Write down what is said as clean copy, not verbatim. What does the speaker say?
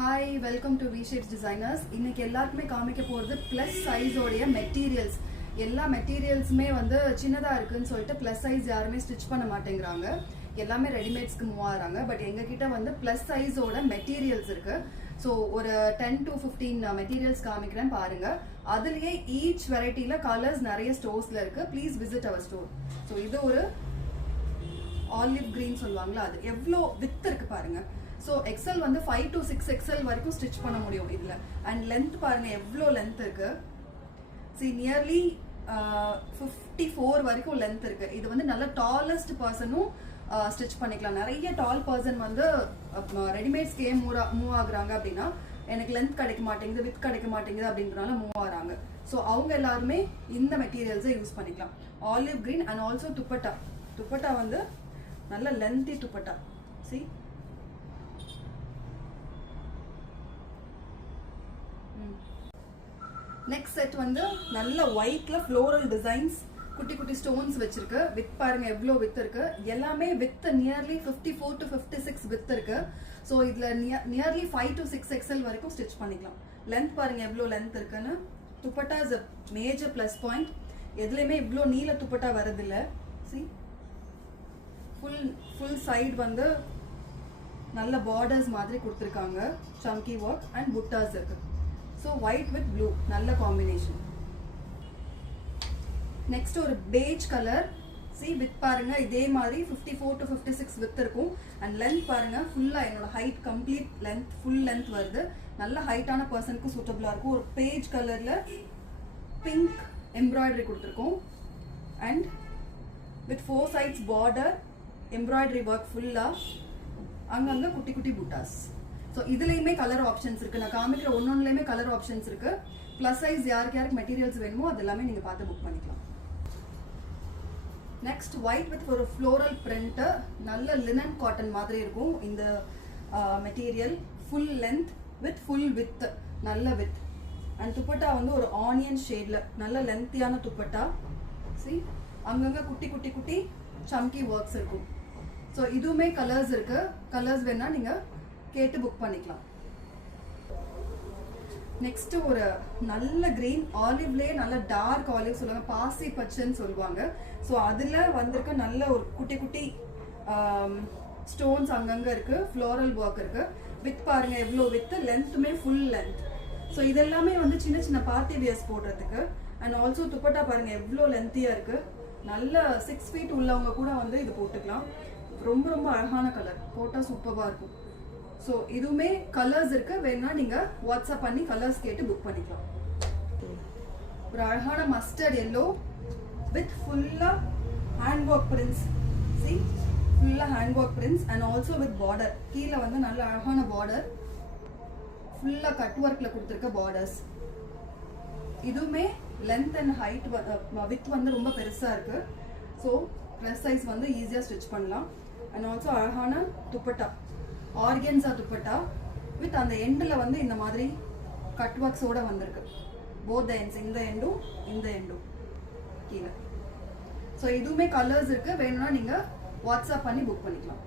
Hi, welcome to V Shapes Designers. இன்னைக்கு எல்லாருக்குமே காமிக்க போகிறது ப்ளஸ் சைஸோடைய மெட்டீரியல்ஸ். எல்லா மெட்டீரியல்ஸுமே வந்து சின்னதாக இருக்குன்னு சொல்லிட்டு ப்ளஸ் சைஸ் யாருமே ஸ்டிச் பண்ண மாட்டேங்கிறாங்க. எல்லாமே ரெடிமேட்ஸ்க்கு மூவ் ஆகிறாங்க. பட் எங்ககிட்ட வந்து ப்ளஸ் சைஸோட மெட்டீரியல்ஸ் இருக்கு. ஸோ ஒரு 10 to 15 மெட்டீரியல்ஸ் காமிக்கிறேன் பாருங்க. அதுலேயே ஈச் வெரைட்டியில் கலர்ஸ் நிறைய ஸ்டோர்ஸில் இருக்கு. Please visit our store. So இது ஒரு ஆலிவ் கிரீன் சொல்லுவாங்களா, அது எவ்வளோ வித் இருக்கு பாருங்க. ஸோ எக்ஸல் வந்து 5 to 6 எக்ஸல் வரைக்கும் ஸ்டிச் பண்ண முடியும் இதில். அண்ட் லென்த் பாருங்க எவ்வளோ லென்த் இருக்கு. நியர்லி 54 வரைக்கும் லென்த் இருக்கு. இது வந்து நல்ல டாலஸ்ட் பர்சனும் ஸ்டிச் பண்ணிக்கலாம். நிறைய டால் பர்சன் வந்து ரெடிமேட்ஸ்க்கே மூவ் ஆகுறாங்க அப்படின்னா எனக்கு லென்த் கிடைக்க மாட்டேங்குது, வித் கிடைக்க மாட்டேங்குது அப்படின்றனால மூவ் ஆகிறாங்க. ஸோ அவங்க எல்லாருமே இந்த மெட்டீரியல்ஸை யூஸ் பண்ணிக்கலாம். Olive green and also dupatta. Dupatta வந்து நல்ல lengthy dupatta. C next set வந்து நல்ல ஒயிட்ல ஃப்ளோரல் டிசைன்ஸ், குட்டி குட்டி ஸ்டோன்ஸ் வச்சிருக்கு. வித் பாருங்க எவ்வளோ வித் இருக்கு. எல்லாமே வித் நியர்லி 54 to 56 வித் இருக்கு. ஸோ இதுல நியர்லி 5 to 6 எக்ஸல் வரைக்கும் ஸ்டிச் பண்ணிக்கலாம். லென்த் பாருங்க எவ்வளோ லென்த் இருக்குன்னு. Dupatta is a major plus point. எதுலையுமே இவ்வளோ நீல துப்பட்டா வரதில்ல. சி ஃபுல் சைடு வந்து நல்ல பார்டர்ஸ் மாதிரி கொடுத்துருக்காங்க. சம்கி ஒர்க் அண்ட் புட்டாஸ் இருக்கு. ஸோ ஒயிட் வித் ப்ளூ நல்ல காம்பினேஷன். நெக்ஸ்ட் ஒரு பேஜ் கலர். சி வித் பாருங்க இதே மாதிரி 54 to 56 வித் இருக்கும். அண்ட் லென்த் பாருங்க ஃபுல்லா என்னோட height complete length full length வருது. நல்ல ஹைட்டான பர்சனுக்கு சூட்டபிளா இருக்கும். ஒரு பேஜ் கலர்ல பிங்க் எம்ப்ராய்டரி கொடுத்துருக்கோம். And with 4 sides border embroidery work ஃபுல்லா, அங்கங்க குட்டி குட்டி புட்டாஸ். ஸோ இதுலேயுமே கலர் ஆப்ஷன்ஸ் இருக்கு. நான் காமிக்கிற ஒன்னொன்னுலையுமே கலர் ஆப்ஷன்ஸ் இருக்கு. ப்ளஸ் சைஸ் யாருக்கு மெட்டீரியல்ஸ் வேணுமோ அது எல்லாமே நீங்க பார்த்து புக் பண்ணிக்கலாம். நெக்ஸ்ட் ஒயிட் வித் ஒரு ஃப்ளோரல் பிரிண்ட். நல்ல லினன் காட்டன் மாதிரி இருக்கும் இந்த material. Full length with full with, நல்ல வித். அண்ட் துப்பட்டா வந்து ஒரு ஆனியன் ஷேட்ல நல்ல லென்த்தியான துப்பட்டா. சி அங்கங்க குட்டி குட்டி குட்டி சம்கி ஒர்க்ஸ் இருக்கும். ஸோ இதுவுமே கலர்ஸ் இருக்கு. கலர்ஸ் வேணா நீங்க கேட்டு புக் பண்ணிக்கலாம். நெக்ஸ்ட் ஒரு நல்ல கிரீன், ஆலிவ்லேயே நல்ல டார்க் ஆலிவ் சொல்லுவாங்க, பாசி பச்சைன்னு சொல்லுவாங்க. ஸோ அதுல வந்திருக்க நல்ல ஒரு குட்டி குட்டி ஸ்டோன்ஸ் அங்கங்க இருக்கு. ஃப்ளோரல் ஒர்க் இருக்கு. வித் பாருங்க எவ்வளோ வித், லென்த்துமே ஃபுல் லென்த். ஸோ இதெல்லாமே வந்து சின்ன சின்ன பார்ட்டி வியர்ஸ் போடுறதுக்கு. அண்ட் ஆல்சோ துப்பட்டா பாருங்க எவ்வளோ லென்த்தியா இருக்கு. நல்ல 6 feet உள்ளவங்க கூட வந்து இது போட்டுக்கலாம். ரொம்ப ரொம்ப அழகான கலர், போட்டா சூப்பரா இருக்கும். ஸோ இதுவுமே கலர்ஸ் இருக்கு. வேணா நீங்க வாட்ஸ்அப் பண்ணி கலர்ஸ் கேட்டு புக் பண்ணிக்கலாம். ஒரு அழகான மஸ்டர்ட் எல்லோ வித் ஃபுல்லா ஹேண்ட் ஒர்க் பிரிண்ட்ஸ். சி ஃபுல்லா hand work prints and also with border. கீழே வந்து நல்ல அழகான பார்டர், ஃபுல்லா கட் ஒர்க்ல கொடுத்துருக்க பார்டர்ஸ். இதுவுமே லென்த் அண்ட் ஹைட் வித் வந்து ரொம்ப பெருசா இருக்கு. ஸோ ப்ளஸ் சைஸ் வந்து ஈஸியா ஸ்டிச் பண்ணலாம். அண்ட் ஆல்சோ அழகான துப்பட்டா, ஆர்கன்ஸா துப்பட்டா வித் அந்த எண்டில் வந்து இந்த மாதிரி கட் ஒர்க்ஸோட வந்திருக்கு. போத் எண்ட்ஸ், இந்த எண்டும் இந்த எண்டும் கீழே. ஸோ இதுவுமே கலர்ஸ் இருக்கு. வேணும்னா நீங்க வாட்ஸ்அப் பண்ணி புக் பண்ணிக்கலாம்.